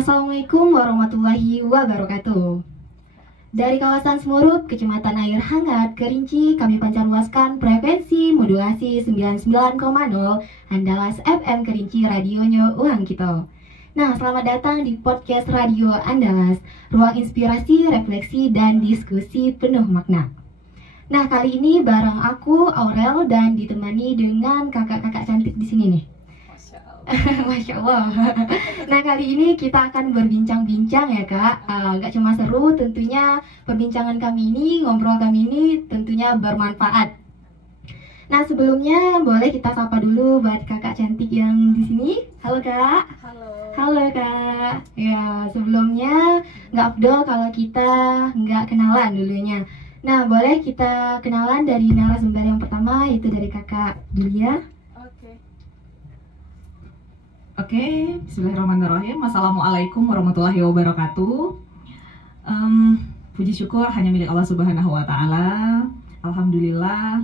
Assalamualaikum warahmatullahi wabarakatuh. Dari kawasan Semurup, Kecamatan Air Hangat, Kerinci, kami pancarluaskan frekuensi modulasi 99,0 Andalas FM Kerinci radionya Uang Kita. Nah, selamat datang di podcast Radio Andalas, ruang inspirasi, refleksi, dan diskusi penuh makna. Nah, kali ini bareng aku, Aurel, dan ditemani dengan kakak-kakak cantik di sini nih. Masya Allah. Nah, kali ini kita akan berbincang-bincang ya kak. Gak cuma seru, tentunya perbincangan kami ini, ngobrol kami ini tentunya bermanfaat. Nah, sebelumnya boleh kita sapa dulu buat kakak cantik yang di sini. Halo kak. Halo kak. Ya, sebelumnya nggak afdol kalau kita nggak kenalan dulunya. Nah, boleh kita kenalan dari narasumber yang pertama, yaitu dari kakak Julia. Oke, bismillahirrahmanirrahim. Assalamualaikum warahmatullahi wabarakatuh. Puji syukur hanya milik Allah Subhanahu wa Ta'ala. Alhamdulillah,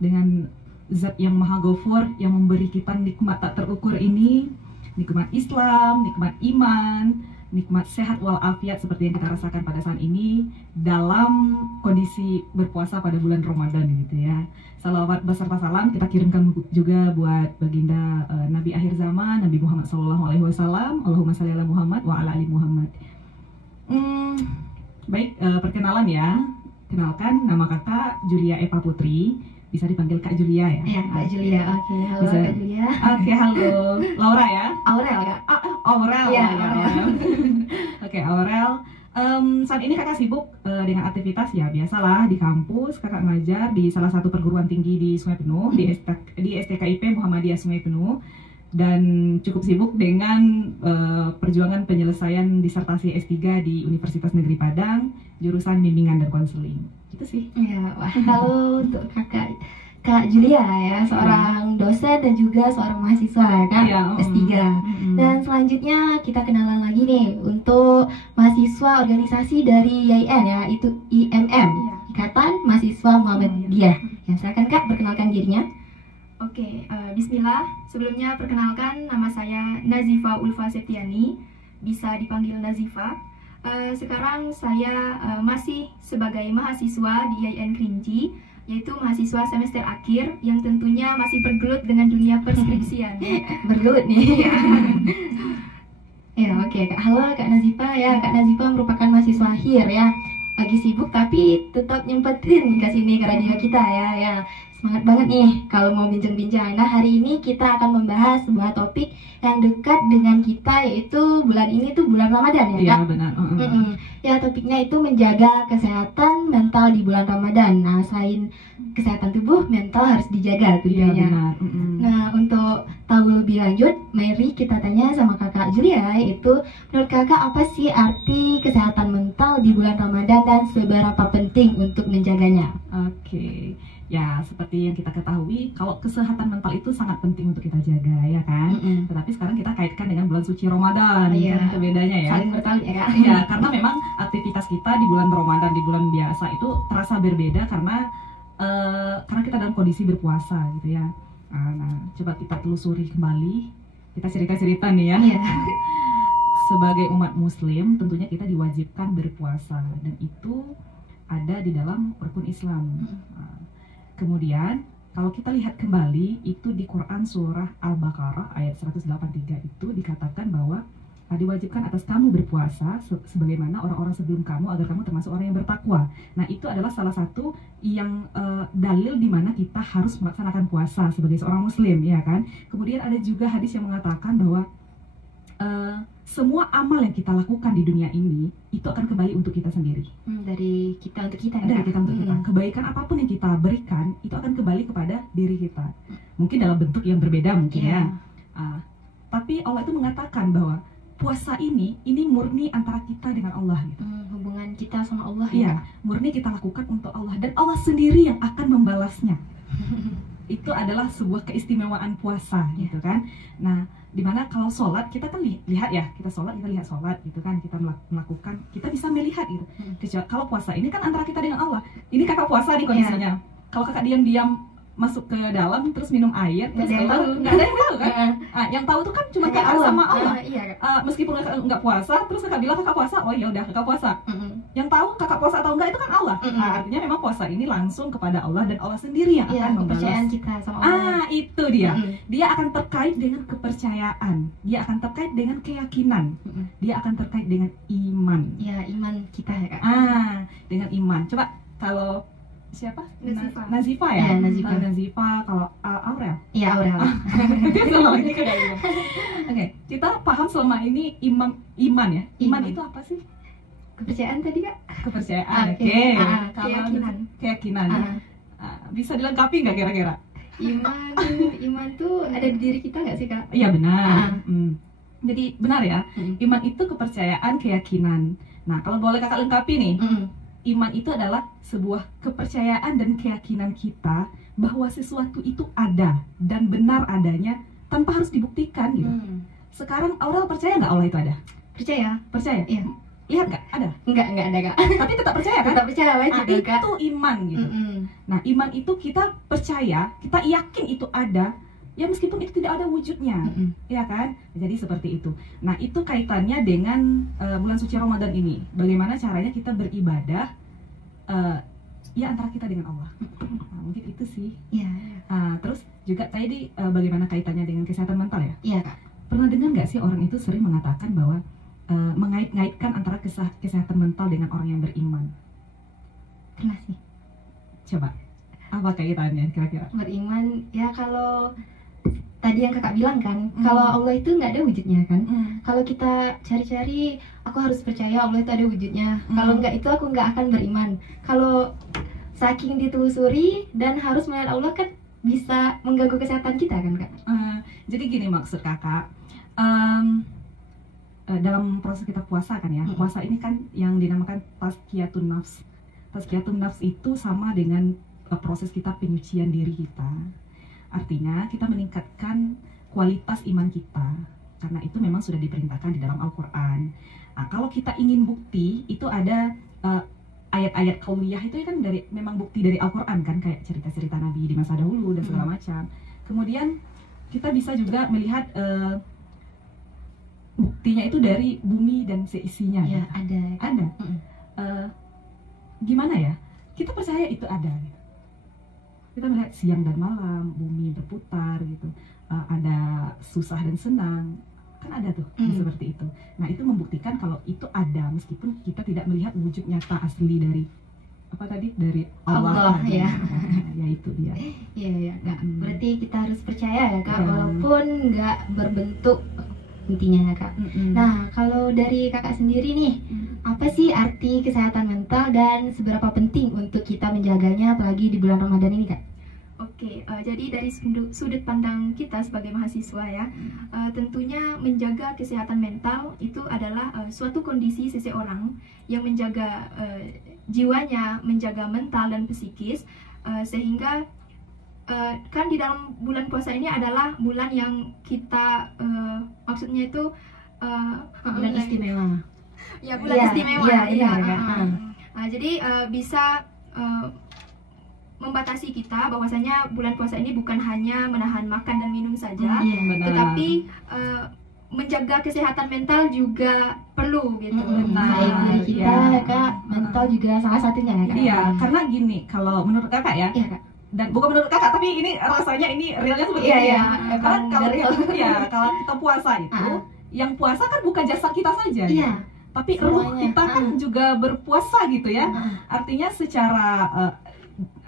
dengan Zat yang Maha Ghafur yang memberi kita nikmat tak terukur ini, nikmat Islam, nikmat iman, nikmat sehat walafiat seperti yang kita rasakan pada saat ini dalam kondisi berpuasa pada bulan Ramadan gitu ya. Salawat beserta salam kita kirimkan juga buat baginda Nabi akhir zaman, Nabi Muhammad SAW. Allahumma shalli ala Muhammad wa ala ali Muhammad. Baik, perkenalan ya. Kenalkan, nama kakak Julia Eva Putri. Bisa dipanggil Kak Julia ya? Iya, Kak Julia. Oke, halo Bisa. Kak Julia. Oke, halo. Laura ya? Aurel kak. Aurel. Iya, ya. Aurel. Oke, Aurel. Saat ini kakak sibuk dengan aktivitas ya biasalah di kampus. Kakak ngajar di salah satu perguruan tinggi di Sungai Penuh, di STKIP Muhammadiyah Sungai Penuh, dan cukup sibuk dengan perjuangan penyelesaian disertasi S3 di Universitas Negeri Padang, jurusan bimbingan dan konseling. Itu sih. Ya, wah, halo untuk Kak Julia ya, seorang dosen dan juga seorang mahasiswa ya Kak, Iya, S3. Dan selanjutnya kita kenalan lagi nih untuk mahasiswa organisasi dari YIN ya, itu IMM, Ikatan Mahasiswa Muhammadiyah. Ya, silakan Kak perkenalkan dirinya. Oke, bismillah. Sebelumnya perkenalkan, nama saya Nazifa Ulfa Septiani, bisa dipanggil Nazifa. Sekarang saya masih sebagai mahasiswa di YIN Kerinci, yaitu mahasiswa semester akhir yang tentunya masih bergelut dengan dunia perskripsian. Bergelut nih. Ya, oke Kak. Halo Kak Nazifa ya. Kak Nazifa merupakan mahasiswa akhir ya. Lagi sibuk tapi tetap nyempetin ke sini ke radio kita ya. Ya, semangat banget nih kalau mau bincang-bincang. Nah, hari ini kita akan membahas sebuah topik yang dekat dengan kita, yaitu bulan ini tuh bulan Ramadan ya Kak? Iya benar. Ya, topiknya itu menjaga kesehatan mental di bulan Ramadan. Nah, selain kesehatan tubuh, mental harus dijaga Iya tentunya. benar. Nah, untuk tahu lebih lanjut, mari kita tanya sama kakak Julia, yaitu menurut kakak apa sih arti kesehatan mental di bulan Ramadan dan seberapa penting untuk menjaganya? Oke. Ya, seperti yang kita ketahui, kalau kesehatan mental itu sangat penting untuk kita jaga, ya kan? Tetapi sekarang kita kaitkan dengan bulan suci Ramadan, Iya. kan itu bedanya ya. Saling bertali ya Kak? Ya, karena memang aktivitas kita di bulan Ramadan, di bulan biasa itu terasa berbeda karena kita dalam kondisi berpuasa gitu ya. Nah, coba kita telusuri kembali, kita cerita-cerita nih ya. Iya. Sebagai umat Muslim, tentunya kita diwajibkan berpuasa dan itu ada di dalam rukun Islam. Kemudian kalau kita lihat kembali itu di Quran surah Al-Baqarah ayat 183 itu dikatakan bahwa diwajibkan atas kamu berpuasa sebagaimana orang-orang sebelum kamu agar kamu termasuk orang yang bertakwa. Nah, itu adalah salah satu yang dalil di mana kita harus melaksanakan puasa sebagai seorang muslim, ya kan? Kemudian ada juga hadis yang mengatakan bahwa semua amal yang kita lakukan di dunia ini itu akan kembali untuk kita sendiri. Dari kita untuk kita ya Dari Kak? kita untuk kita. Kebaikan apapun yang kita berikan itu akan kembali kepada diri kita. Mungkin dalam bentuk yang berbeda mungkin Iya. ya. Tapi Allah itu mengatakan bahwa puasa ini murni antara kita dengan Allah gitu. Hubungan kita sama Allah Iya, ya. murni kita lakukan untuk Allah dan Allah sendiri yang akan membalasnya. Itu adalah sebuah keistimewaan puasa gitu kan. Nah, dimana kalau sholat kita kan lihat ya, kita sholat gitu kan, kita melakukan, kita bisa melihat gitu. Kalau puasa ini kan antara kita dengan Allah. Ini kakak puasa nih kondisinya. Kalau kakak diam-diam masuk ke dalam terus minum air terus Nggak ada yang tahu. nggak ada yang tahu kan. Yang tahu tuh kan cuma Hanya kakak Allah. sama Allah. Iya Kak. meskipun kakak nggak puasa, terus kakak bilang kakak puasa, oh ya udah kakak puasa. Yang tahu kakak puasa atau enggak itu kan Allah. Artinya memang puasa ini langsung kepada Allah dan Allah sendiri yang Ya, akan membalas. kepercayaan kita sama Allah. Itu dia. Dia akan terkait dengan kepercayaan. Dia akan terkait dengan keyakinan. Dia akan terkait dengan iman. Ya, iman kita ya Kak. Dengan iman. Coba kalau siapa? Nazifa. Nazifa ya? Ya, Nazifa. Nazifa, kalau Aurel. Iya, Aurel. Selama ini kan ya. Oke, kita paham selama ini iman ya. Iman Iman. itu apa sih? Kepercayaan tadi Kak? Kepercayaan. Oke. Oke. Kalau keyakinan. Keyakinan. Bisa dilengkapi nggak kira-kira? Iman tuh ada di diri kita nggak sih Kak? Iya benar. Jadi benar ya. Iman itu kepercayaan, keyakinan. Nah, kalau boleh kakak lengkapi nih. Iman itu adalah sebuah kepercayaan dan keyakinan kita bahwa sesuatu itu ada dan benar adanya tanpa harus dibuktikan gitu. Sekarang Aurel percaya nggak Allah itu ada? Percaya? Percaya? Iya. Lihat nggak? Ada. Enggak ada Kak. Tapi tetap percaya kan? Tetap percaya wajib dong, Kak. Itu iman gitu. Nah, iman itu kita percaya, kita yakin itu ada, ya meskipun itu tidak ada wujudnya, ya kan? Jadi seperti itu. Nah, itu kaitannya dengan bulan suci Ramadan ini. Bagaimana caranya kita beribadah, ya antara kita dengan Allah. Nah, mungkin itu sih. Iya. Terus juga tadi bagaimana kaitannya dengan kesehatan mental ya? Iya Kak. Pernah dengar nggak sih orang itu sering mengatakan bahwa mengait-ngaitkan antara kesehatan mental dengan orang yang beriman? Pernah sih. Coba, apa kaitannya kira-kira? Beriman ya, kalau tadi yang Kakak bilang kan, kalau Allah itu nggak ada wujudnya kan. Kalau kita cari-cari, aku harus percaya Allah itu ada wujudnya. Kalau nggak itu aku nggak akan beriman. Kalau saking ditelusuri dan harus melihat Allah kan bisa mengganggu kesehatan kita kan Kak. Jadi gini maksud kakak, dalam proses kita puasa kan ya, puasa ini kan yang dinamakan tazkiyatun nafs. Tazkiyatun nafs itu sama dengan proses kita penyucian diri kita. Artinya kita meningkatkan kualitas iman kita, karena itu memang sudah diperintahkan di dalam Al-Quran. Nah, kalau kita ingin bukti, itu ada ayat-ayat qauliyah itu kan memang bukti dari Al-Quran kan, kayak cerita-cerita Nabi di masa dahulu dan segala macam. Kemudian kita bisa juga melihat buktinya itu dari bumi dan seisinya. Ya, gitu. Ada. Gimana ya? Kita percaya itu ada. Gitu. Kita melihat siang dan malam, bumi berputar gitu. Ada susah dan senang. Kan ada tuh seperti itu. Nah, itu membuktikan kalau itu ada meskipun kita tidak melihat wujud nyata asli dari apa tadi, dari Allah ya. Ya itu dia. Iya Kak. Berarti kita harus percaya ya Kak, walaupun nggak berbentuk intinya ya Kak. Nah, kalau dari Kakak sendiri nih, apa sih arti kesehatan mental dan seberapa penting untuk kita menjaganya apalagi di bulan Ramadan ini Kak? Oke, jadi dari sudut pandang kita sebagai mahasiswa ya, tentunya menjaga kesehatan mental itu adalah suatu kondisi seseorang yang menjaga jiwanya, menjaga mental dan psikis, sehingga kan di dalam bulan puasa ini adalah bulan yang kita maksudnya itu Bulan istimewa. Ya, bulan istimewa. Jadi bisa membatasi kita bahwasanya bulan puasa ini bukan hanya menahan makan dan minum saja, tetapi menjaga kesehatan mental juga perlu gitu. Baik diri kita ya Kak, mental juga salah satunya ya Kak. Iya, karena gini, kalau menurut kakak ya, dan bukan menurut kakak, tapi ini rasanya ini realnya seperti ini ya. Karena kalau kita puasa itu, yang puasa kan bukan jasad kita saja. Iya. Tapi ruh kita kan juga berpuasa gitu ya. Artinya secara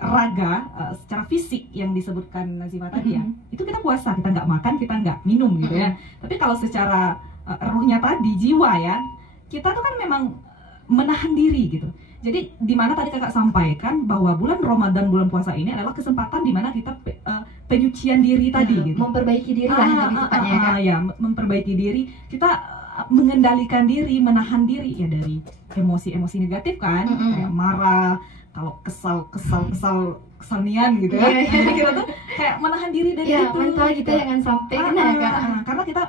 raga, secara fisik yang disebutkan Nazifa tadi ya, itu kita puasa, kita nggak makan, kita nggak minum gitu ya. Tapi kalau secara ruhnya tadi, jiwa ya, kita tuh kan memang menahan diri gitu. Jadi di mana tadi kakak sampaikan bahwa bulan Ramadan, bulan puasa ini adalah kesempatan di mana kita penyucian diri tadi gitu. Memperbaiki diri lah lebih tepatnya ya Kak. Ya, memperbaiki diri, kita mengendalikan diri, menahan diri ya dari emosi-emosi negatif kan, kayak marah, kalau kesal-nian gitu ya. Jadi kita tuh kayak menahan diri dari itu. Mental kita jangan sampai kena ya Kak. Karena kita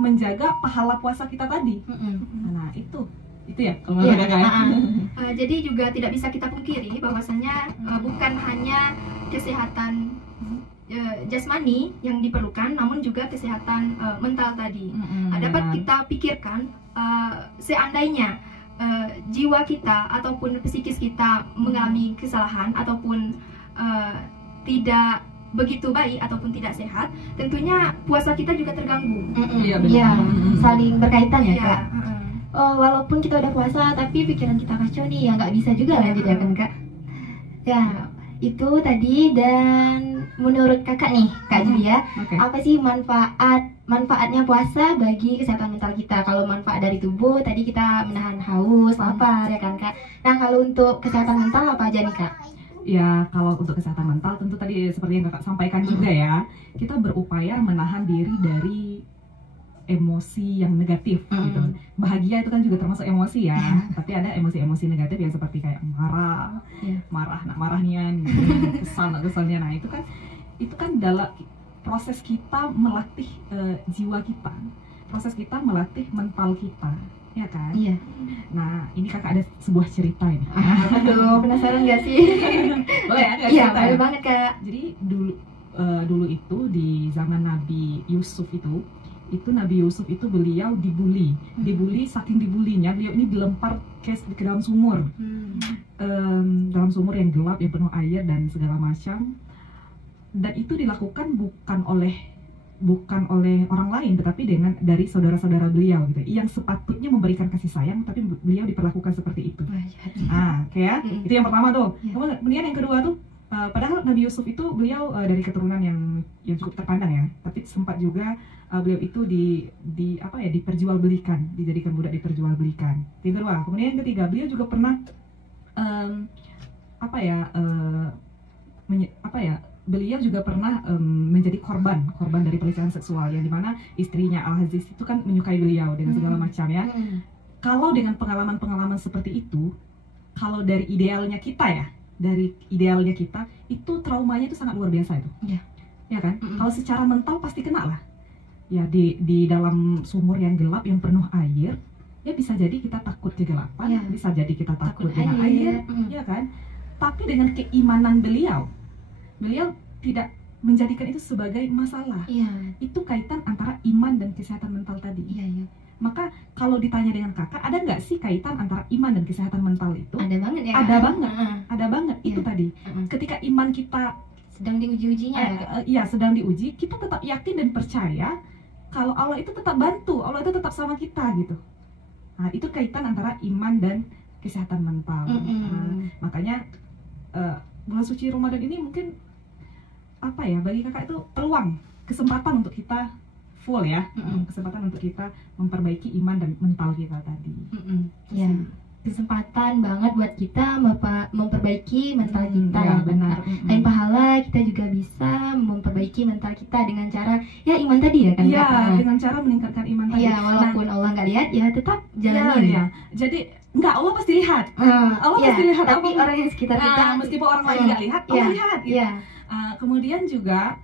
menjaga pahala puasa kita tadi. Nah, itu ya kalau jadi juga tidak bisa kita pungkiri bahwasanya bukan hanya kesehatan jasmani yang diperlukan, namun juga kesehatan mental tadi. Dapat kita pikirkan, seandainya jiwa kita ataupun psikis kita mengalami kesalahan ataupun tidak begitu baik ataupun tidak sehat, tentunya puasa kita juga terganggu. Iya, saling berkaitan ya, Kak. Iya. Walaupun kita udah puasa tapi pikiran kita kacau nih, ya nggak bisa juga lanjut ya kan, Kak. Ya, itu tadi. Dan menurut Kakak nih, Kak Julia, apa sih manfaatnya puasa bagi kesehatan mental kita? Kalau manfaat dari tubuh tadi kita menahan haus, lapar ya kan, Kak. Nah, kalau untuk kesehatan mental apa aja nih, Kak? Ya, kalau untuk kesehatan mental tentu tadi seperti yang Kakak sampaikan juga ya, kita berupaya menahan diri dari emosi yang negatif gitu. Bahagia itu kan juga termasuk emosi ya, tapi ada emosi-emosi negatif yang seperti kayak marah nian gitu, kesalnya. Nah, itu kan dalam proses kita melatih jiwa kita, proses kita melatih mental kita, ya kan? Iya. Nah, ini Kakak ada sebuah cerita ini. Aduh, penasaran nggak sih? Boleh ya? Iya, boleh banget, Kak. Jadi dulu itu di zaman Nabi Yusuf itu Nabi Yusuf itu beliau dibully saking dibulinya beliau ini dilempar ke dalam sumur, dalam sumur yang gelap yang penuh air dan segala macam, dan itu dilakukan bukan oleh orang lain tetapi dari saudara-saudara beliau gitu, yang sepatutnya memberikan kasih sayang tapi beliau diperlakukan seperti itu. Kayak itu yang pertama tuh. Kemudian yang kedua tuh, padahal Nabi Yusuf itu beliau dari keturunan yang cukup terpandang ya, tapi sempat juga beliau itu diperjualbelikan, dijadikan budak diperjualbelikan. Yang kedua, kemudian yang ketiga, beliau juga pernah beliau juga pernah menjadi korban dari pelecehan seksual, yang dimana istrinya Al-Aziz itu kan menyukai beliau dengan segala macam ya. Kalau dengan pengalaman-pengalaman seperti itu, kalau dari idealnya kita itu traumanya itu sangat luar biasa itu. Ya kan? Kalau secara mental pasti kena lah. Ya di dalam sumur yang gelap yang penuh air, ya bisa jadi kita takut kegelapan, bisa jadi kita takut dengan air, ya kan? Tapi dengan keimanan beliau tidak menjadikan itu sebagai masalah. Itu kaitan antara iman dan kesehatan mental tadi. Maka kalau ditanya dengan Kakak, ada nggak sih kaitan antara iman dan kesehatan mental itu? Ada banget ya. Ada banget. Itu tadi. Ketika iman kita sedang diuji-ujinya, sedang diuji, kita tetap yakin dan percaya kalau Allah itu tetap bantu, Allah itu tetap sama kita gitu. Nah, itu kaitan antara iman dan kesehatan mental. Makanya bulan suci Ramadan ini mungkin bagi Kakak itu peluang, kesempatan untuk kita full ya, kesempatan untuk kita memperbaiki iman dan mental kita tadi. Kesempatan banget buat kita memperbaiki mental kita. Benar. Lain pahala kita juga bisa memperbaiki mental kita dengan cara iman tadi ya kan? Dengan cara meningkatkan iman tadi. Walaupun Allah nggak lihat, ya tetap jalanin. Jadi Allah pasti lihat. Allah pasti lihat. Tapi orang yang sekitar kita, meskipun orang lain nggak lihat, Allah lihat. Gitu. Kemudian juga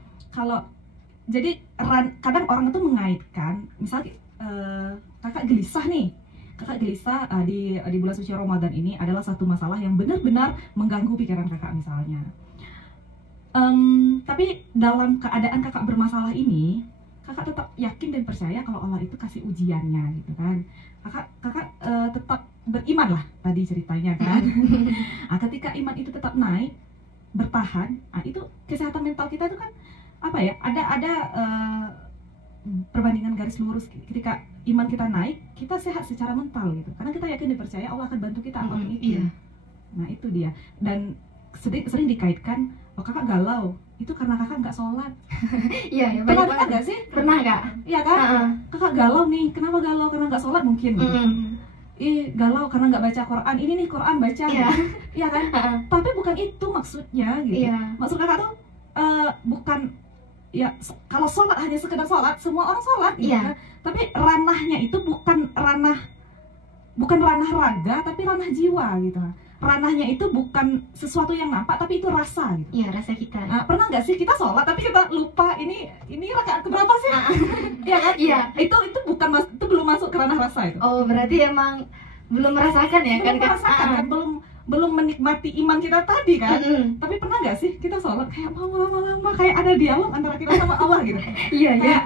jadi kadang orang itu mengaitkan, misalnya Kakak gelisah nih. Kakak gelisah di bulan suci Ramadan ini adalah satu masalah yang benar-benar mengganggu pikiran Kakak misalnya. Tapi dalam keadaan Kakak bermasalah ini, Kakak tetap yakin dan percaya kalau Allah itu kasih ujiannya gitu kan. Kakak tetap beriman lah tadi ceritanya kan. Ketika iman itu tetap naik, bertahan, itu kesehatan mental kita itu kan ada perbandingan garis lurus. Ketika iman kita naik, kita sehat secara mental gitu, karena kita yakin dan percaya Allah akan bantu kita apapun itu. Nah itu dia. Dan sering dikaitkan, Kakak galau itu karena Kakak nggak sholat. Pernah dengar nggak sih? Pernah nggak? Iya kan? Kakak galau nih, kenapa galau? Karena nggak sholat mungkin gitu. Galau karena nggak baca Quran. Ini nih Quran baca, iya kan? Tapi bukan itu maksudnya gitu. Maksud Kakak tuh bukan kalau sholat hanya sekedar sholat, semua orang sholat gitu kan? Tapi ranahnya itu bukan ranah raga, tapi ranah jiwa gitu. Ranahnya itu bukan sesuatu yang nampak, tapi itu rasa gitu. Rasa kita. Pernah nggak sih kita sholat tapi kita lupa ini rakaat keberapa sih? Iya kan? Itu belum masuk ke ranah rasa itu. Oh, berarti emang belum merasakan ya? Belum merasakan kan? belum menikmati iman kita tadi kan. Tapi pernah nggak sih kita sholat kayak mau lama-lama kayak ada dialog antara kita sama Allah gitu. Iya.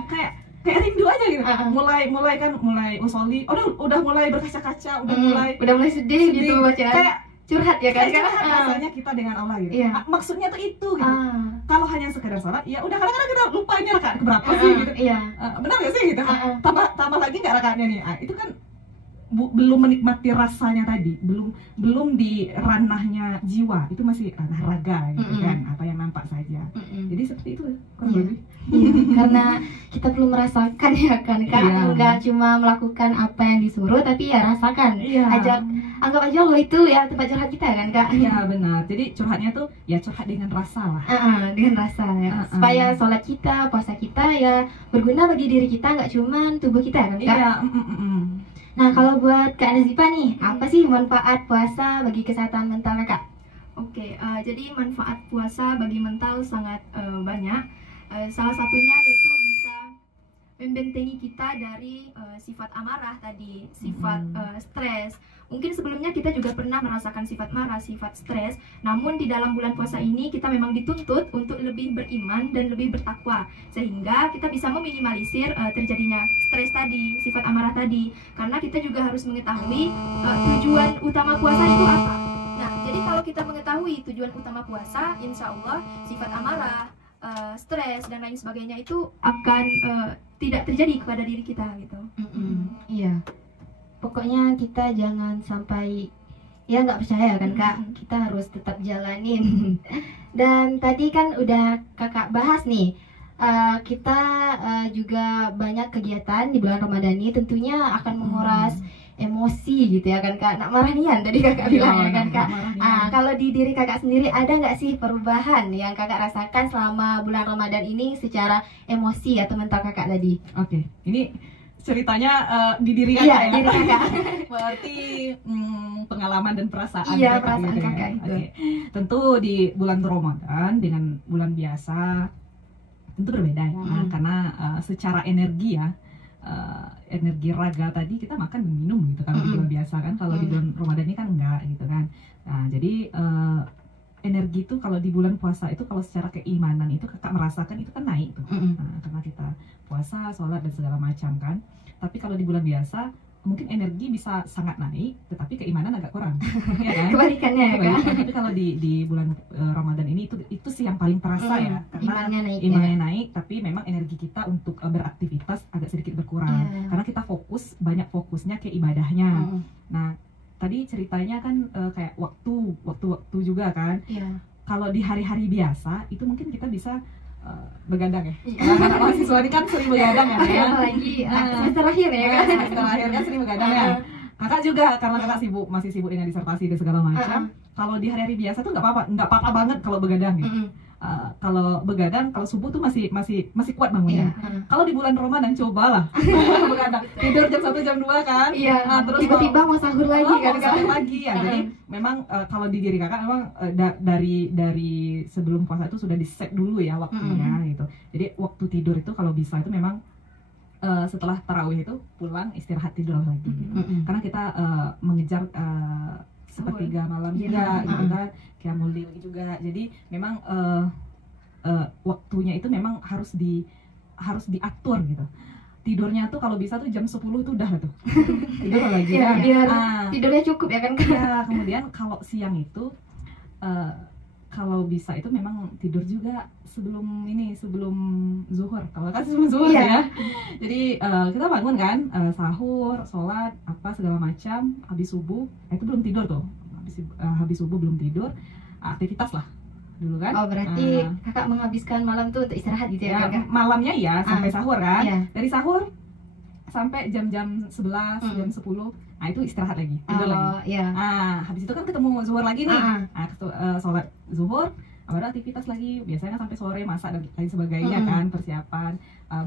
Kayak rindu aja gitu. Mulai usoli, udah mulai berkaca-kaca, udah mulai sedih gitu bacaan. Kayak curhat ya kan? Rasanya kita dengan Allah gitu. Iya. Maksudnya tuh itu gitu. Kalau hanya sekedar sholat, ya udah kadang-kadang kita lupa ini rakaat keberapa sih gitu. Iya. Benar nggak sih gitu? Tambah lagi nggak rakaatnya nih? Itu kan belum menikmati rasanya tadi, belum di ranahnya jiwa, itu masih ranah raga gitu kan, apa yang nampak saja. Jadi seperti itu kurang lebih. Iya, karena kita perlu merasakan ya kan, Kak. Enggak cuma melakukan apa yang disuruh, tapi ya rasakan. Anggap aja lo itu ya tempat curhat kita kan, Kak. Iya benar. Jadi curhatnya tuh ya curhat dengan rasa lah. Dengan rasa ya. Supaya sholat kita, puasa kita ya berguna bagi diri kita, nggak cuma tubuh kita kan, Kak. Iya. Nah, kalau buat Kak Nazifa nih, apa sih manfaat puasa bagi kesehatan mental Kakak? Oke, jadi manfaat puasa bagi mental sangat banyak. Salah satunya yaitu bisa membentengi kita dari sifat amarah tadi, sifat stres. Mungkin sebelumnya kita juga pernah merasakan sifat marah, sifat stres. Namun di dalam bulan puasa ini kita memang dituntut untuk lebih beriman dan lebih bertakwa, sehingga kita bisa meminimalisir terjadinya stres tadi, sifat amarah tadi. Karena kita juga harus mengetahui tujuan utama puasa itu apa. Nah, jadi kalau kita mengetahui tujuan utama puasa, insya Allah sifat amarah, stres dan lain sebagainya itu akan tidak terjadi kepada diri kita gitu. Iya. Pokoknya kita jangan sampai ya nggak percaya kan, Kak. Kita harus tetap jalanin. Dan tadi kan udah Kakak bahas nih, kita juga banyak kegiatan di bulan Ramadan ini tentunya akan menguras emosi gitu ya kan, Kak. Nak marah-nian tadi Kakak bilang ya kan, Kak. Kalau di diri Kakak sendiri ada nggak sih perubahan yang Kakak rasakan selama bulan Ramadan ini secara emosi atau mental Kakak tadi? Oke, ini ceritanya di diri Kakak ya? Diri Kakak. Berarti pengalaman dan perasaan Kakak perasaan gitu Kakak ya? itu. Tentu di bulan Ramadan dengan bulan biasa tentu berbeda ya, karena secara energi ya, energi raga tadi kita makan dan minum gitu kan di bulan biasa kan. Kalau di bulan Ramadan ini kan enggak gitu kan. Nah, jadi energi itu kalau di bulan puasa itu kalau secara keimanan itu Kakak merasakan itu kan naik tuh. Nah, karena kita puasa, sholat dan segala macam kan. Tapi kalau di bulan biasa mungkin energi bisa sangat naik, tetapi keimanan agak kurang. Ya kan? Kebalikannya ya kan. Tapi kalau di bulan Ramadan ini itu sih yang paling terasa ya, karena imannya naik, tapi memang energi kita untuk beraktivitas agak sedikit berkurang. Karena kita banyak fokusnya ke ibadahnya. Nah, tadi ceritanya kan kayak waktu juga kan. Kalau di hari-hari biasa itu mungkin kita bisa begadang ya. Anak mahasiswa ini kan sering begadang ya. Apalagi semester akhir ya kan. Semester akhir kan sering begadang ya. Kakak juga karena kakak masih sibuk dengan disertasi dan segala macam. Kalau di hari-hari biasa tuh nggak apa-apa banget kalau begadang gitu. Kalau begadang, kalau subuh tuh masih kuat bangunnya. Kalau di bulan Ramadan cobalah begadang, tidur jam 1 jam 2 kan. Terus tiba-tiba mau sahur lagi kan. Sahur lagi ya. Jadi memang kalau di diri kakak memang dari sebelum puasa itu sudah di set dulu ya waktunya gitu. Jadi waktu tidur itu kalau bisa itu memang setelah tarawih itu pulang istirahat tidur lagi gitu. Karena kita mengejar sepertiga malam juga gitu kan, qiyamul lail juga. Jadi memang waktunya itu memang harus diatur gitu. Tidurnya tuh kalau bisa tuh jam 10 itu udah tuh tidur lagi kan. Biar tidurnya cukup ya kan. Kemudian kalau siang itu kalau bisa itu memang tidur juga sebelum zuhur. Kalau kan sebelum zuhur ya. Jadi kita bangun kan, sahur, sholat, apa segala macam, habis subuh, itu belum tidur tuh. Habis subuh belum tidur, aktivitas lah dulu kan. Oh, berarti kakak menghabiskan malam tuh untuk istirahat gitu ya, Kak? Malamnya ya sampai sahur kan. Dari sahur sampai jam 11, jam 10. Nah, itu istirahat lagi, tidur lagi. Habis itu kan ketemu zuhur lagi nih. Sholat zuhur, baru aktivitas lagi, biasanya sampai sore masak dan lain sebagainya kan, persiapan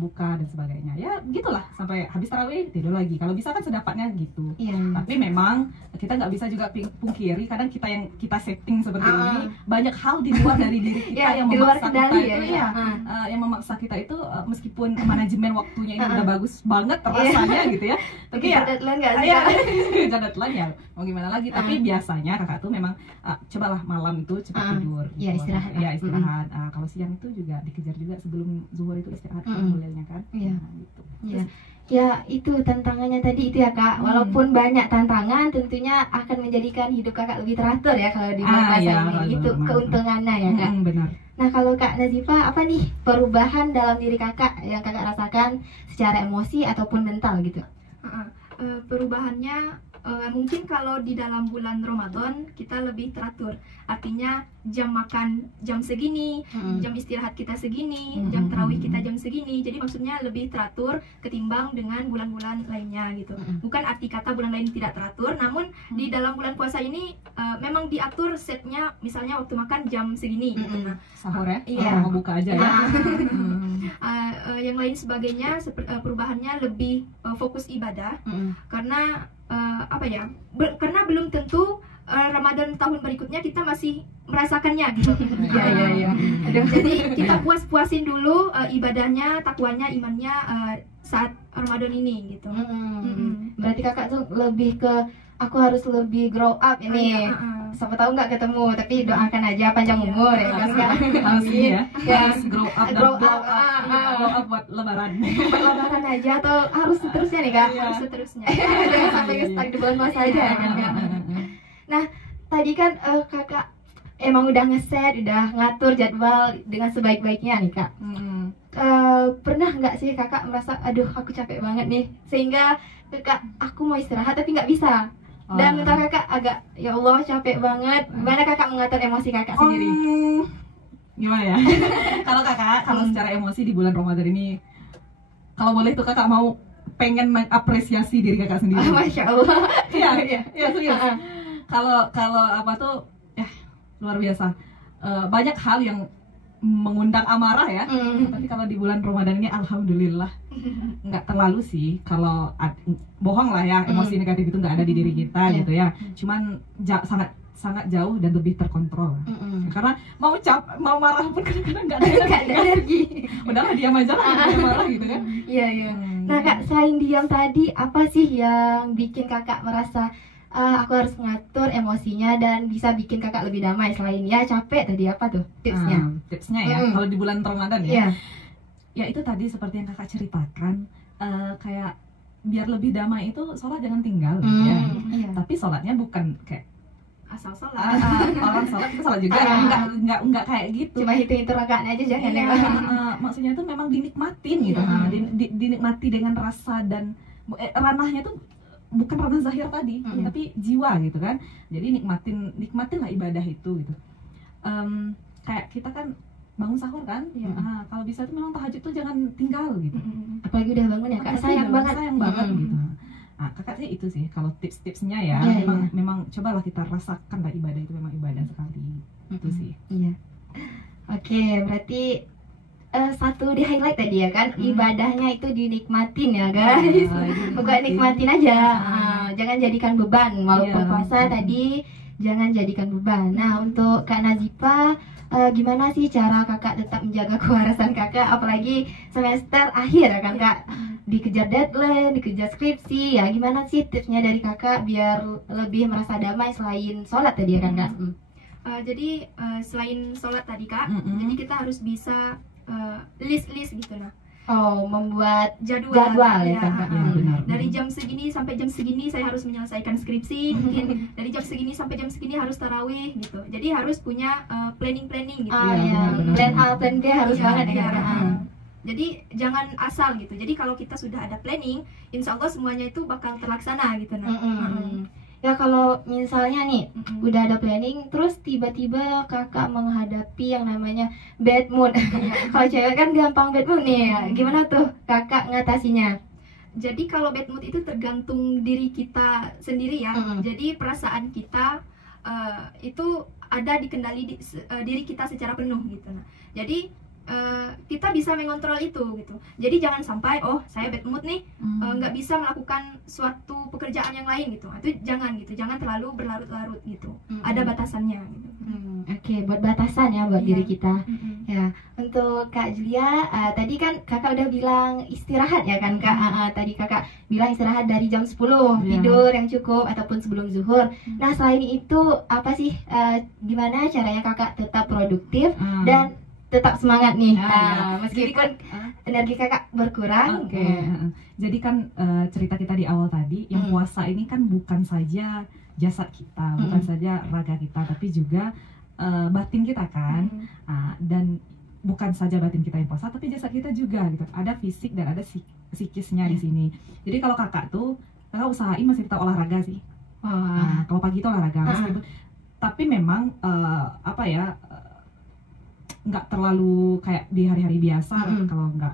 buka dan sebagainya. Ya gitulah, sampai habis tarawih tidur lagi. Kalau bisa kan sedapatnya gitu. Tapi memang kita nggak bisa juga pungkiri, kadang kita setting seperti ini, banyak hal di luar dari diri kita yang memaksa kita itu yang memaksa kita itu, meskipun manajemen waktunya ini udah bagus banget rasanya gitu ya, tapi ya deadline nggak sih? deadline ya mau gimana lagi. Tapi biasanya kakak tuh memang cobalah malam itu cepat tidur gitu. Istirahat. Kalau siang itu juga dikejar juga, sebelum zuhur itu istirahat bolehnya kan. Gitu. Terus, ya itu tantangannya tadi itu ya kak, walaupun banyak tantangan tentunya akan menjadikan hidup kakak lebih teratur ya kalau di bulan puasa ini. Itu keuntungannya ya kak. Benar. Nah kalau Kak Nazifa, apa nih perubahan dalam diri kakak yang kakak rasakan secara emosi ataupun mental gitu? Perubahannya mungkin kalau di dalam bulan Ramadan kita lebih teratur, artinya jam makan jam segini, jam istirahat kita segini, jam tarawih kita jam segini. Jadi maksudnya lebih teratur ketimbang dengan bulan-bulan lainnya gitu. Bukan arti kata bulan lain tidak teratur, namun di dalam bulan puasa ini memang diatur setnya, misalnya waktu makan jam segini gitu. Nah, sahur ya, mau buka aja ya. Yang lain sebagainya perubahannya lebih fokus ibadah, karena karena belum tentu Ramadan tahun berikutnya kita masih merasakannya gitu. Jadi kita puas-puasin dulu ibadahnya, takwanya, imannya saat Ramadan ini gitu. Berarti kakak tuh lebih ke aku harus lebih grow up ini. Siapa tahu nggak ketemu, tapi doakan aja panjang umur ya kan. Harus ya, harus grow up grow up buat lebaran. Lebaran aja atau harus seterusnya nih kak? Harus seterusnya. Jangan sampai stuck di bulan puasa aja ya kan kak. Nah tadi kan kakak emang udah ngeset, udah ngatur jadwal dengan sebaik-baiknya nih kak. Pernah nggak sih kakak merasa aduh aku capek banget nih, sehingga kakak aku mau istirahat tapi nggak bisa? Dan mental kakak agak ya Allah capek banget. Gimana kakak mengatur emosi kakak sendiri? Gimana ya? Kalau secara emosi di bulan Ramadan ini, kalau boleh tuh kakak mau pengen mengapresiasi diri kakak sendiri. Masya Allah. Iya serius. Kalau apa tuh luar biasa. Banyak hal yang mengundang amarah ya. Tapi kalau di bulan Ramadan ini alhamdulillah nggak terlalu sih. Kalau bohong lah ya, emosi negatif itu nggak ada di diri kita gitu ya. Cuman sangat jauh dan lebih terkontrol. Karena mau marah pun kadang-kadang nggak ada energi. Udahlah diam aja lah, dia marah gitu kan. Iya. Nah kak, selain diam tadi, apa sih yang bikin kakak merasa aku harus ngatur emosinya dan bisa bikin kakak lebih damai? Selain ya capek tadi, apa tuh tipsnya? Tipsnya ya, kalau di bulan Ramadan ya, ya itu tadi seperti yang kakak ceritakan, kayak biar lebih damai itu sholat jangan tinggal gitu ya. Tapi sholatnya bukan kayak asal sholat. Orang sholat itu sholat juga, enggak kayak gitu. Cuma hitung-hitung rakaatnya aja jangan maksudnya itu memang dinikmatin gitu. Dinikmati dengan rasa dan ranahnya tuh bukan ranah zahir tadi, tapi jiwa gitu kan. Jadi nikmatinlah ibadah itu gitu. Kayak kita kan bangun sahur kan, kalau bisa tuh memang tahajud tuh jangan tinggal gitu. Apalagi udah bangun ya kak, sayang banget gitu. Nah, kakak sih itu sih kalau tips-tipsnya ya, memang cobalah kita rasakan lah ibadah itu memang ibadah sekali. Itu sih. Oke, berarti satu di highlight tadi ya kan, ibadahnya itu dinikmatin ya guys. Bukan nikmatin aja, jangan jadikan beban. Walaupun puasa tadi jangan jadikan beban. Nah untuk Kak Nazifa, gimana sih cara kakak tetap menjaga kewarasan kakak, apalagi semester akhir ya kan kak, dikejar deadline, dikejar skripsi ya. Gimana sih tipsnya dari kakak biar lebih merasa damai selain sholat tadi ya kan kak? Jadi selain sholat tadi kak, jadi kita harus bisa list gitu nah. Membuat jadwal ya kan. Dari jam segini sampai jam segini saya harus menyelesaikan skripsi. Mungkin dari jam segini sampai jam segini harus tarawih gitu. Jadi harus punya planning gitu. Plan A, plan B harus banget ya. Jadi jangan asal gitu. Jadi kalau kita sudah ada planning, insya Allah semuanya itu bakal terlaksana gitu nah. Ya kalau misalnya nih udah ada planning, terus tiba-tiba kakak menghadapi yang namanya bad mood. Kalau cewek kan gampang bad mood nih, gimana tuh kakak ngatasinya? Jadi kalau bad mood itu tergantung diri kita sendiri ya. Jadi perasaan kita itu ada di kendali diri kita secara penuh gitu. Nah, jadi kita bisa mengontrol itu gitu. Jadi jangan sampai saya bad mood nih, nggak bisa melakukan suatu pekerjaan yang lain gitu. Itu jangan gitu, jangan terlalu berlarut-larut gitu. Ada batasannya gitu. Oke, buat batasan ya buat Iya. diri kita. Ya, untuk Kak Julia, tadi kan kakak udah bilang istirahat ya kan Kak. Tadi kakak bilang istirahat dari jam 10, Iya. tidur yang cukup ataupun sebelum zuhur. Nah, selain itu apa sih, gimana caranya kakak tetap produktif dan tetap semangat nih, Iya. meskipun energi kakak berkurang? Oke. Jadi kan cerita kita di awal tadi, yang puasa ini kan bukan saja jasad kita, bukan saja raga kita, tapi juga batin kita kan. Dan bukan saja batin kita yang puasa, tapi jasad kita juga gitu. Ada fisik dan ada psikisnya di sini. Jadi kalau kakak usahain masih tetap olahraga sih. Nah, kalau pagi itu olahraga, meskipun tapi memang nggak terlalu kayak di hari-hari biasa. Kalau nggak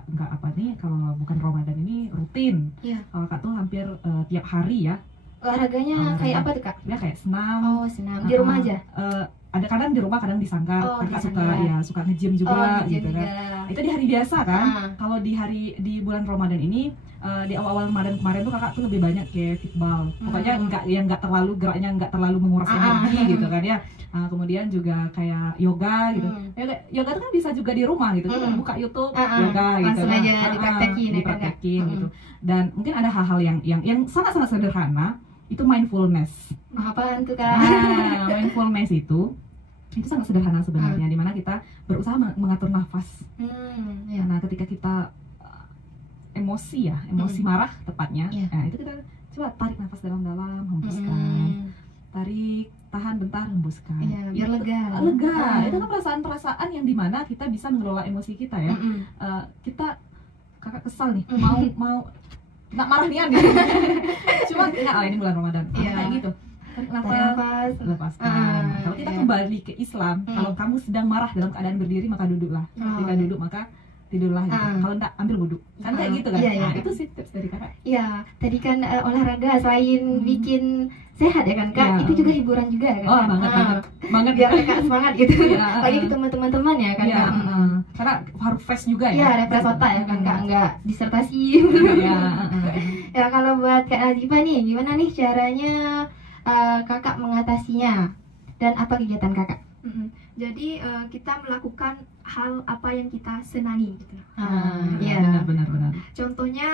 kalau bukan Ramadan ini rutin. Kalau kakak tuh hampir tiap hari ya. Olahraganya kayak apa tuh Kak? Ya kayak senam. Senam di rumah aja? Ada kadang di rumah, kadang di sanggar. Kakak suka nge-gym juga gitu kan. Itu di hari biasa kan. Kalau di bulan Ramadan ini, di awal-awal Ramadan kemarin tuh kakak tuh lebih banyak kayak fitball. Pokoknya nggak terlalu geraknya, nggak terlalu menguras energi gitu kan ya. Kemudian juga kayak yoga gitu. Yoga tuh kan bisa juga di rumah gitu. Kita buka YouTube yoga gitu. Langsung aja dipraktekin gitu. Dan mungkin ada hal-hal yang sangat-sangat sederhana. Itu mindfulness. Apaan tuh Kak? Mindfulness itu sangat sederhana sebenarnya, dimana kita berusaha mengatur nafas. Nah, ketika kita emosi marah tepatnya, nah itu kita coba tarik nafas dalam-dalam, hembuskan, tarik, tahan bentar, hembuskan. Biar lega. Itu kan perasaan-perasaan yang dimana kita bisa mengelola emosi kita ya. Kakak kesal nih, mau nggak marah nih cuma ini bulan Ramadan kayak gitu, tarik nafas, lepaskan. Kalau kita kembali ke Islam, kalau kamu sedang marah dalam keadaan berdiri, maka duduklah. Ketika duduk maka tidurlah gitu. Kalau enggak, ambil wudhu. Kan kayak gitu kan. Nah, itu sih tips dari kakak. Iya, tadi kan olahraga selain bikin sehat ya kan Kak, itu juga hiburan juga ya kan? Banget biar kakak semangat gitu. Lagi ketemu teman-teman ya kan Kak. Karena harus fresh juga ya. Iya, refresh otak ya kan Kak, enggak disertasi. Ya, kalau buat Kak Nazifa nih, gimana nih caranya kakak mengatasinya? Dan apa kegiatan kakak? Jadi kita melakukan hal apa yang kita senangi gitu. Benar. Contohnya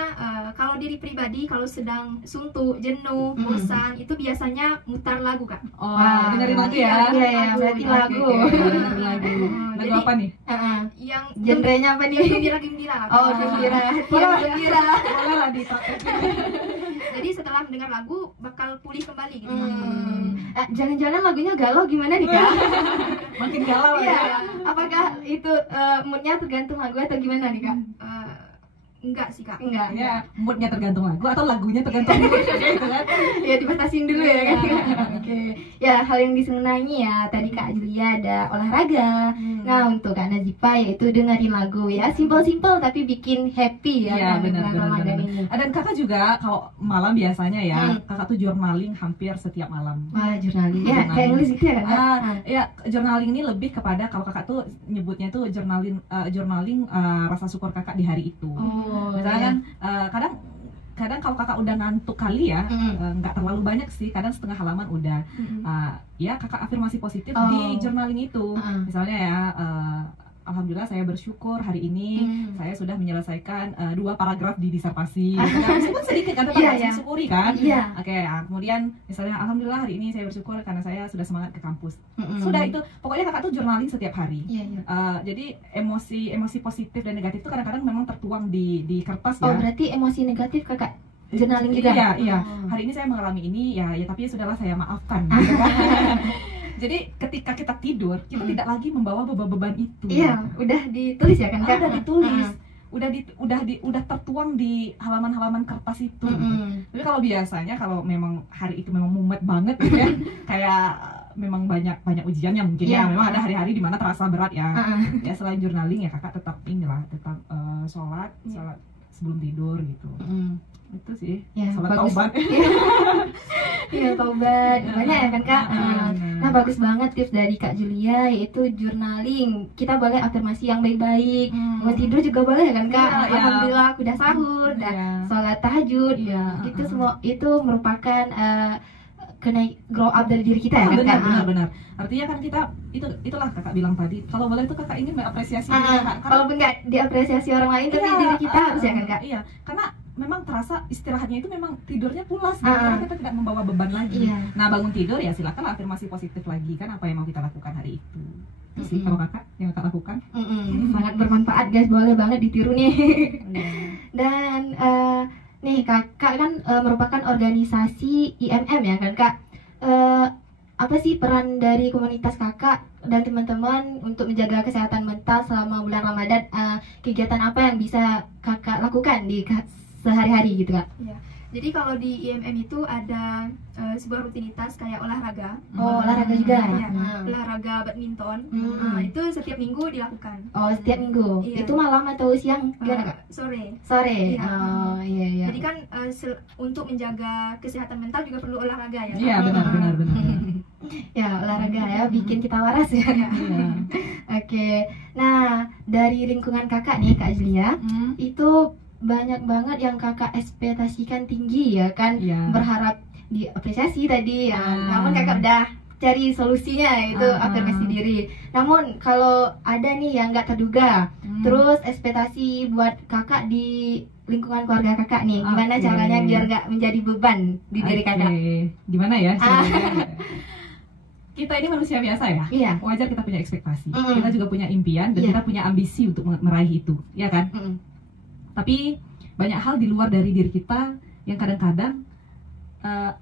kalau diri pribadi, kalau sedang suntuk, jenuh, bosan, itu biasanya mutar lagu Kak. Dengerin lagu ya. Iya, berarti lagu. Lagu apa nih? Yang genrenya apa nih? Gembira-gembira. Gembira. Gembira. Boleh lah dipraktekin. Jadi setelah mendengar lagu bakal pulih kembali gitu. Jangan-jangan lagunya galau gimana nih Kak? Makin galau ya. Apakah itu moodnya tergantung lagu atau gimana nih Kak? Enggak sih Kak. Enggak. Ya, moodnya tergantung lagu atau lagunya tergantung mood gitu kan. Ya dibatasin dulu ya kan. Oke. Ya, hal yang disenangi ya tadi Kak Julia ada olahraga. Nah, untuk Kak Nazifa yaitu dengerin lagu ya, simple-simple tapi bikin happy ya. Iya, benar. Dan kakak juga kalau malam biasanya ya, kakak tuh journaling hampir setiap malam. Journaling. Ya, kayak nulis gitu ya kan? Ya, journaling ini lebih kepada kalau kakak tuh nyebutnya tuh journaling rasa syukur kakak di hari itu. Misalnya kan kadang kalau kakak udah ngantuk kali ya, nggak terlalu banyak sih, kadang setengah halaman udah. Ya kakak afirmasi positif di journaling itu. Misalnya ya, alhamdulillah saya bersyukur hari ini saya sudah menyelesaikan 2 paragraf di disertasi. Meskipun sedikit kan, tetap harus disyukuri kan. Oke, kemudian misalnya alhamdulillah hari ini saya bersyukur karena saya sudah semangat ke kampus. Sudah itu, pokoknya kakak tuh journaling setiap hari. Jadi emosi positif dan negatif itu kadang-kadang memang tertuang di kertas ya. Berarti emosi negatif kakak journaling juga? Iya. Hari ini saya mengalami ini ya tapi sudahlah saya maafkan. Gitu kan. Jadi ketika kita tidur, kita tidak lagi membawa beban itu. Iya, udah ditulis ya kan Kak? Udah ditulis. Udah tertuang di halaman-halaman kertas itu. Tapi kalau biasanya kalau memang hari itu memang mumet banget gitu ya, kayak memang banyak ujiannya mungkin ya. Memang ada hari-hari di mana terasa berat ya. Ya selain journaling ya kakak tetap sholat sebelum tidur gitu. Itu sih, sholat taubat. Iya, taubat. Banyak ya kan Kak? Nah, bagus banget tips dari Kak Julia, yaitu journaling. Kita boleh afirmasi yang baik-baik. Mau tidur juga boleh ya kan Kak? Iya, iya. Alhamdulillah aku udah sahur, udah Iya. sholat tahajud. Iya, Itu semua itu merupakan grow up dari diri kita ya kan benar, Kak? benar. Artinya kan kita itulah kakak bilang tadi. Kalau boleh itu kakak ingin mengapresiasi diri kakak. Kalau nggak diapresiasi orang lain, tapi Iya, diri kita harus ya kan Kak? Iya, karena memang terasa istirahatnya itu memang tidurnya pulas, karena kita tidak membawa beban lagi. Iya. Nah, bangun tidur ya silakan afirmasi positif lagi, kan apa yang mau kita lakukan hari itu. Itu sih kalau kakak yang kakak lakukan. Sangat bermanfaat guys, boleh banget ditiru nih. Iya. Dan nih kakak kan merupakan organisasi IMM ya kan Kak? Apa sih peran dari komunitas kakak dan teman-teman untuk menjaga kesehatan mental selama bulan Ramadan? Kegiatan apa yang bisa kakak lakukan di sehari-hari gitu Kak? Ya. Jadi kalau di IMM itu ada sebuah rutinitas kayak olahraga. Oh, olahraga juga? Iya, olahraga badminton. Itu setiap minggu dilakukan. Oh, setiap minggu? Iya. Itu malam atau siang? Gimana Kak? Sore. Sore? Iya. Oh, iya. Jadi kan untuk menjaga kesehatan mental juga perlu olahraga ya. Iya, benar. Ya, olahraga ya, bikin kita waras ya. Iya. Oke, nah dari lingkungan kakak nih Kak Julia, itu banyak banget yang kakak ekspektasikan tinggi ya kan, Iya. berharap diapresiasi tadi ya. Namun kakak udah cari solusinya, itu afirmasi diri. Namun kalau ada nih yang nggak terduga, terus ekspektasi buat kakak di lingkungan keluarga kakak nih, gimana Oke. caranya biar nggak menjadi beban di diri kakak? Gimana ya? Kita ini manusia biasa ya. Iya. Wajar kita punya ekspektasi. Kita juga punya impian dan Iya. kita punya ambisi untuk meraih itu, ya kan? Tapi banyak hal di luar dari diri kita yang kadang-kadang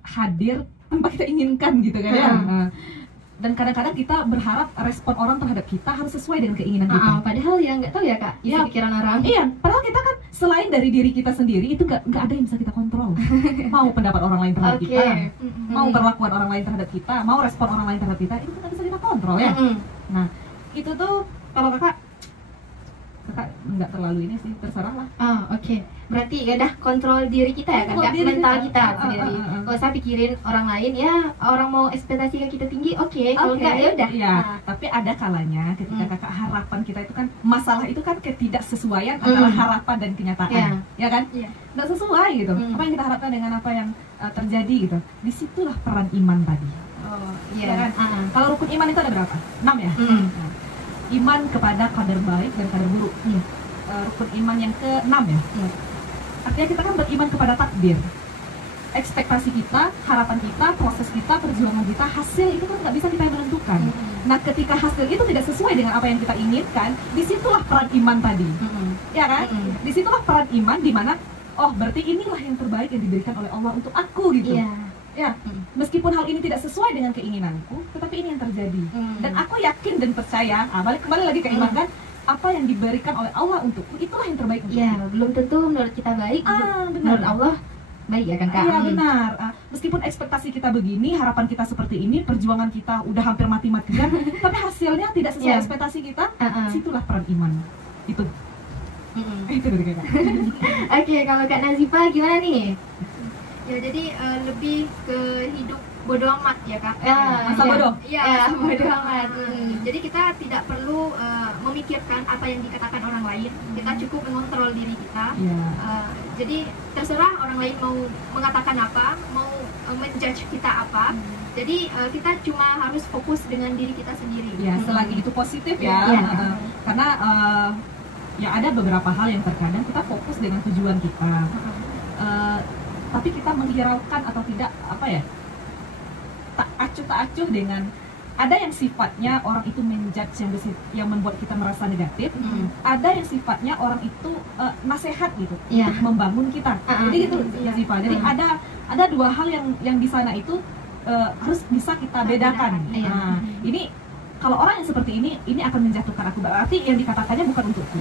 hadir tanpa kita inginkan gitu kan ya. Dan kadang-kadang kita berharap respon orang terhadap kita harus sesuai dengan keinginan kita. Padahal ya nggak tahu ya Kak, isi Ya. pikiran orang. Iya, padahal kita kan selain dari diri kita sendiri itu nggak ada yang bisa kita kontrol. Mau pendapat orang lain terhadap Oke. kita, mau perlakuan orang lain terhadap kita, mau respon orang lain terhadap kita, itu nggak bisa kita kontrol ya. Nah, itu tuh kalau kakak nggak terlalu ini sih, terserah lah. Oke. Berarti ya dah kontrol diri kita ya kan, Kontrol Kak? diri Mental kita. kita sendiri. Gak usah pikirin orang lain ya, orang mau ekspektasi ke kita tinggi, oke. Kalau Oke, enggak ya udah. Iya, tapi ada kalanya ketika kakak harapan kita itu kan masalah itu kan ketidaksesuaian antara harapan dan kenyataan, Iya. ya kan? Iya. Nggak sesuai gitu. Apa yang kita harapkan dengan apa yang terjadi gitu. Disitulah peran iman tadi. Oh, Ya iya. kan? Kalau rukun iman itu ada berapa? 6 ya. Nah, iman kepada kadar baik dan kadar buruk. Rukun iman yang ke-6 ya. Artinya kita kan beriman kepada takdir. Ekspektasi kita, harapan kita, proses kita, perjuangan kita, hasil itu kan nggak bisa kita yang menentukan. Nah, ketika hasil itu tidak sesuai dengan apa yang kita inginkan, disitulah peran iman tadi, ya kan? Disitulah peran iman di mana, oh berarti inilah yang terbaik yang diberikan oleh Allah untuk aku gitu. Iya. Ya, meskipun hal ini tidak sesuai dengan keinginanku, tetapi ini yang terjadi. Dan aku yakin dan percaya, kembali lagi ke iman kan, apa yang diberikan oleh Allah untukku, itulah yang terbaik untukku. Iya, belum tentu menurut kita baik, benar. menurut Allah baik ya kan Kak? Iya benar. Meskipun ekspektasi kita begini, harapan kita seperti ini, perjuangan kita udah hampir mati-matian, tapi hasilnya tidak sesuai Iya. ekspektasi kita, situlah peran iman. Itu. Itu dari kakak. Oke, kalau Kak Nazifa gimana nih? Ya jadi lebih ke hidup bodo amat ya Kak. Masa bodoh? Iya, Ya, masa bodo amat. Jadi kita tidak perlu memikirkan apa yang dikatakan orang lain. Kita cukup mengontrol diri kita. Iya. Jadi terserah orang lain mau mengatakan apa, mau menjudge kita apa. Jadi kita cuma harus fokus dengan diri kita sendiri. Ya, selagi itu positif ya. Iya. Karena ya ada beberapa hal yang terkadang kita fokus dengan tujuan kita. Tapi kita menghiraukan atau tidak tak acuh dengan ada yang sifatnya orang itu menjudge yang membuat kita merasa negatif, ada yang sifatnya orang itu nasihat gitu Iya. untuk membangun kita. Jadi gitu ya Ziva. Jadi ada dua hal yang di sana itu harus bisa kita bedakan. Iya. Nah, ini kalau orang yang seperti ini akan menjatuhkan aku, berarti yang dikatakannya bukan untukku.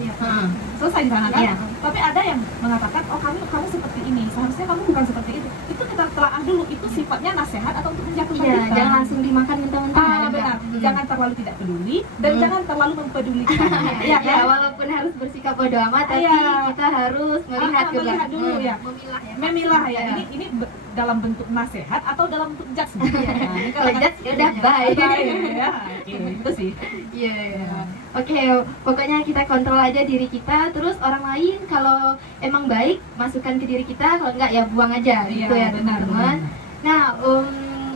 Selesai di sana kan? Iya. Tapi ada yang mengatakan, oh kamu seperti ini, seharusnya kamu bukan seperti itu. Itu kita telaah dulu, itu sifatnya nasihat atau untuk menjatuhkan Iya, kita. jangan langsung dimakan mentah-mentah. ya kan, Kak? Benar. Jangan terlalu terlalu tidak peduli dan jangan terlalu mempedulikan. Ya, walaupun harus bersikap bodo amat, tapi kita harus melihat dulu ya, memilah ya. Ya. Ini dalam bentuk nasihat atau dalam bentuk judge? Kalau judge udah baik. Ya, itu sih. Iya. Oke, pokoknya kita kontrol aja diri kita. Terus orang lain kalau emang baik masukkan ke diri kita, kalau enggak ya buang aja gitu ya teman-teman. Nah,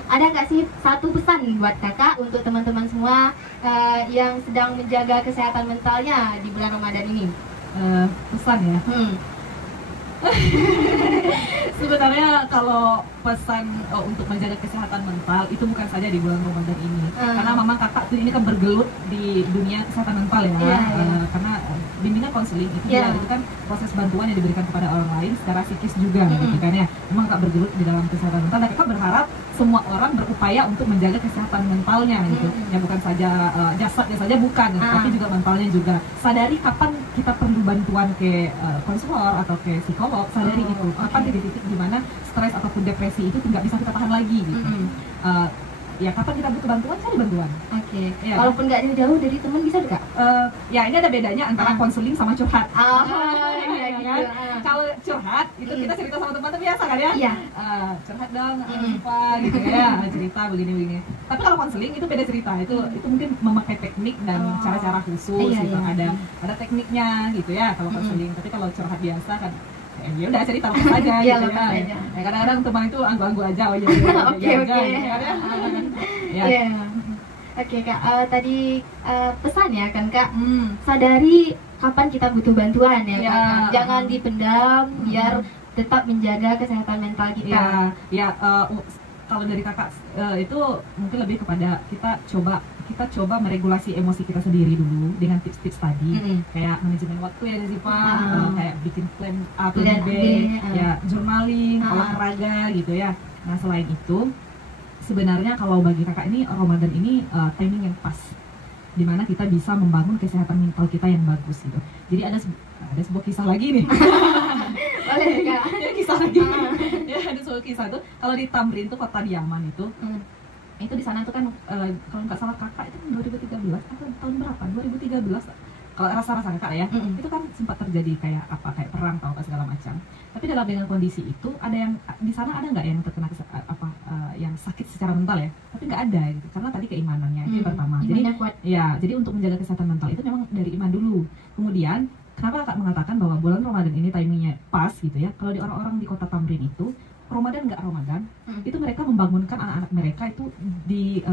ada nggak sih satu pesan buat kakak untuk teman-teman semua yang sedang menjaga kesehatan mentalnya di bulan Ramadan ini? Pesan ya. Sebenarnya kalau pesan untuk menjaga kesehatan mental itu bukan saja di bulan Ramadan ini, karena memang kakak tuh ini kan bergelut di dunia kesehatan mental ya. Karena bimbingan konseling itu itu kan proses bantuan yang diberikan kepada orang lain secara psikis juga gitu kan ya. Memang kakak bergelut di dalam kesehatan mental dan kakak berharap semua orang berupaya untuk menjaga kesehatan mentalnya gitu. Ya bukan saja jasadnya saja bukan, tapi juga mentalnya juga. Sadari kapan kita perlu bantuan ke konselor atau ke psikolog, sadari itu. Kapan titik-titik di mana stres ataupun depresi itu nggak bisa kita tahan lagi gitu. Ya kapan kita butuh bantuan, cari bantuan. Ya. Walaupun nggak jauh-jauh dari teman bisa juga. Ya ini ada bedanya antara konseling sama curhat. Gitu. Kalau curhat itu kita cerita sama teman biasa kan ya. Iya. Curhat dong, apa gitu ya, cerita begini. Tapi kalau konseling itu beda cerita. Itu mungkin memakai teknik dan cara-cara khusus gitu. Ada tekniknya gitu ya kalau konseling. Tapi kalau curhat biasa kan ya udah cerita lepas aja gitu ya. Kadang-kadang teman itu anggu-anggu aja Oke. Oke Kak, tadi pesan ya kan Kak, sadari kapan kita butuh bantuan ya Kak. Jangan dipendam biar tetap menjaga kesehatan mental kita. Kalau dari kakak itu mungkin lebih kepada kita coba meregulasi emosi kita sendiri dulu dengan tips-tips tadi, kayak manajemen waktu ya Ziva, kayak bikin plan A, plan B, ya journaling, olahraga gitu ya. Nah selain itu sebenarnya kalau bagi kakak ini Ramadan ini timing yang pas, dimana kita bisa membangun kesehatan mental kita yang bagus gitu. Jadi ada sebuah kisah lagi nih. Boleh Kak? Ya kisah lagi. Ya ada sebuah kisah tuh kalau di Tamrin tuh kota di Yaman itu. Itu di sana tuh kan kalau nggak salah kakak itu 2013 atau tahun berapa? 2013 kalau rasa-rasa kakak ya. Itu kan sempat terjadi kayak perang atau apa segala macam. Tapi dengan kondisi itu ada yang di sana ada nggak yang terkena yang sakit secara mental ya? Tapi nggak ada gitu. Karena tadi keimanannya itu yang pertama. Jadi untuk menjaga kesehatan mental itu memang dari iman dulu. Kemudian kenapa kakak mengatakan bahwa bulan Ramadan ini timingnya pas gitu ya? Kalau di orang-orang di kota Tamrin itu Ramadan nggak Ramadan, itu mereka membangunkan anak-anak mereka itu di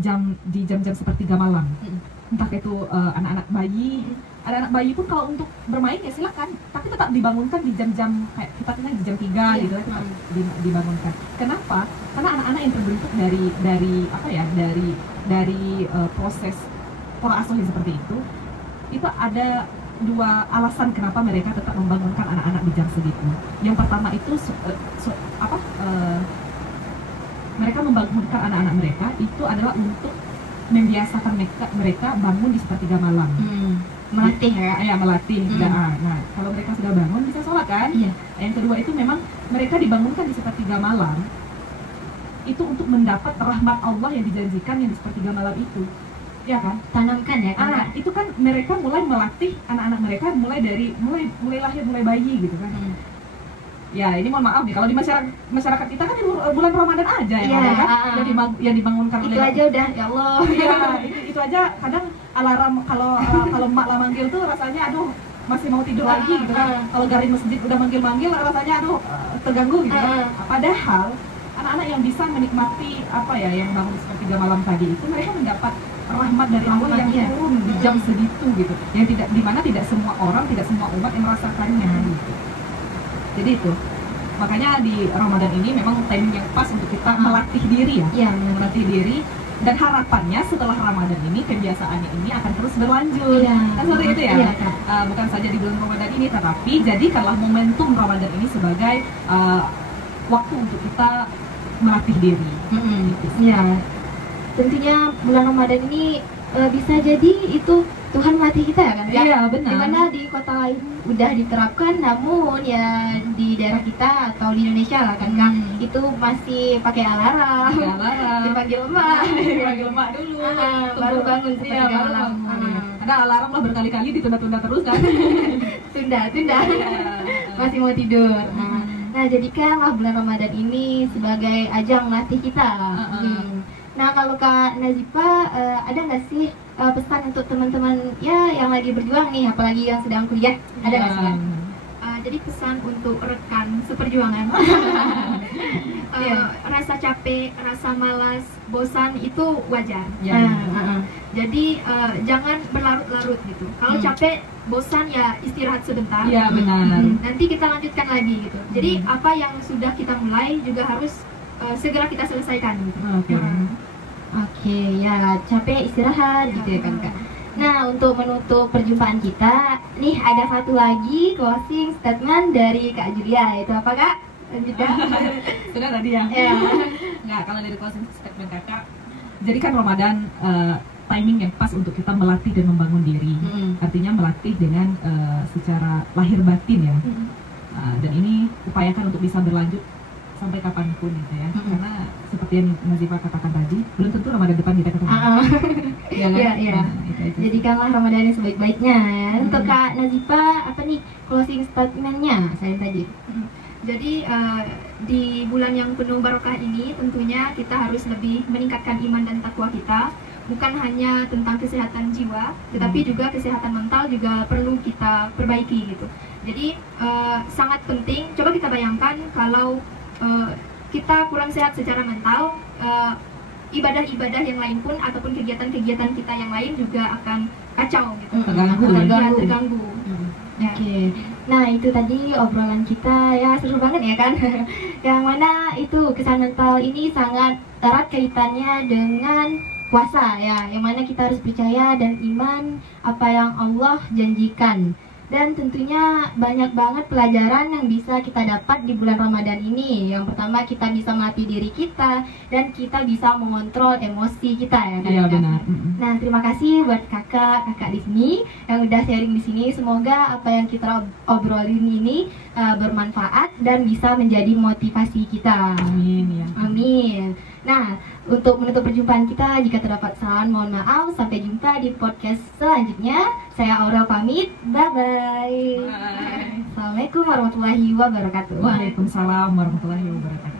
jam-jam sepertiga malam. Entah itu anak-anak bayi, ada anak bayi pun kalau untuk bermain ya silakan, tapi tetap dibangunkan di jam-jam kayak kita kan di jam 3 gitu tetap dibangunkan. Kenapa? Karena anak-anak yang terbentuk dari proses pola asuh yang seperti itu ada dua alasan kenapa mereka tetap membangunkan anak-anak di jam segitu. Yang pertama itu mereka membangunkan anak-anak mereka itu adalah untuk membiasakan mereka bangun di sepertiga malam. Melatih ya? Melatih. Nah, kalau mereka sudah bangun bisa sholat kan? Yang kedua itu memang mereka dibangunkan di sepertiga malam itu untuk mendapat rahmat Allah yang dijanjikan yang di sepertiga malam itu. Ya kan? Tanamkan ya kan? Itu kan mereka mulai melatih anak-anak mereka mulai lahir, mulai bayi gitu kan. Ya ini mohon maaf nih kalau di masyarakat kita kan di bulan Ramadan aja kan yang dibangunkan itu aja udah ya Allah. itu aja kadang alarm kalau mak lah manggil tuh rasanya aduh masih mau tidur lagi gitu kan. Kalau garis masjid udah manggil rasanya aduh terganggu gitu kan. Padahal anak-anak yang bisa menikmati yang bangun sepertiga malam tadi itu mereka mendapat rahmat dari Allah yang turun di jam segitu gitu, yang tidak semua orang, tidak semua umat yang merasakannya gitu. Jadi itu makanya di Ramadan ini memang timing yang pas untuk kita melatih diri melatih diri, dan harapannya setelah Ramadan ini kebiasaannya ini akan terus berlanjut kan seperti itu ya. Bukan saja di bulan Ramadan ini, tetapi jadikanlah momentum Ramadan ini sebagai waktu untuk kita melatih diri. Tentunya bulan Ramadan ini bisa jadi itu Tuhan melatih kita ya kan Kak? Iya, benar. Dimana di kota lain udah diterapkan, namun ya di daerah kita atau di Indonesia lah kan Kak, itu masih pakai alarm, dipanggil emak, dipanggil emak dulu. baru bangun seperti Iya, baru alarm. bangun. Ada alarm lah berkali-kali ditunda-tunda terus kan. Tunda, masih mau tidur. Nah, jadikanlah bulan Ramadan ini sebagai ajang melatih kita. Nah, kalau Kak Nazifa, ada nggak sih pesan untuk teman-teman ya yang lagi berjuang nih, apalagi yang sedang kuliah? Ada nggak sih? Jadi pesan untuk rekan seperjuangan, rasa capek, rasa malas, bosan itu wajar. Jadi jangan berlarut-larut gitu. Kalau capek, bosan ya istirahat sebentar. Iya, benar. Nanti kita lanjutkan lagi gitu. Jadi apa yang sudah kita mulai juga harus segera kita selesaikan gitu. Oke, ya capek istirahat gitu ya kan Kak. Nah, untuk menutup perjumpaan kita, nih ada satu lagi closing statement dari Kak Julia. Itu apa Kak? Sudah tadi ya? Nggak, kalau dari closing statement kakak, jadikan Ramadan timing yang pas untuk kita melatih dan membangun diri. Artinya melatih dengan secara lahir batin ya. Dan ini upayakan untuk bisa berlanjut sampai kapanpun gitu ya. Karena seperti yang Nazifa katakan tadi, belum tentu Ramadan depan kita ketemu. Iya. Jadikanlah Ramadan yang sebaik-baiknya ya. Untuk Kak Nazifa, apa nih closing statementnya saya tadi? Jadi di bulan yang penuh barokah ini tentunya kita harus lebih meningkatkan iman dan takwa kita. Bukan hanya tentang kesehatan jiwa, tetapi juga kesehatan mental juga perlu kita perbaiki gitu. Jadi sangat penting. Coba kita bayangkan kalau kita kurang sehat secara mental, ibadah-ibadah yang lain pun ataupun kegiatan-kegiatan kita yang lain juga akan kacau gitu, terganggu. Oke. Nah, itu tadi obrolan kita ya, seru banget ya kan. Yang mana itu kesehatan mental ini sangat erat kaitannya dengan puasa ya, yang mana kita harus percaya dan iman apa yang Allah janjikan. Dan tentunya banyak banget pelajaran yang bisa kita dapat di bulan Ramadan ini. Yang pertama, kita bisa melatih diri kita dan kita bisa mengontrol emosi kita ya kan. Iya, benar. Nah, terima kasih buat kakak di sini yang udah sharing di sini. Semoga apa yang kita obrolin ini bermanfaat dan bisa menjadi motivasi kita. Amin ya. Amin. Nah, untuk menutup perjumpaan kita, jika terdapat kesalahan mohon maaf. Sampai jumpa di podcast selanjutnya. Saya Aurel pamit. Bye-bye. Assalamualaikum warahmatullahi wabarakatuh. Waalaikumsalam warahmatullahi wabarakatuh.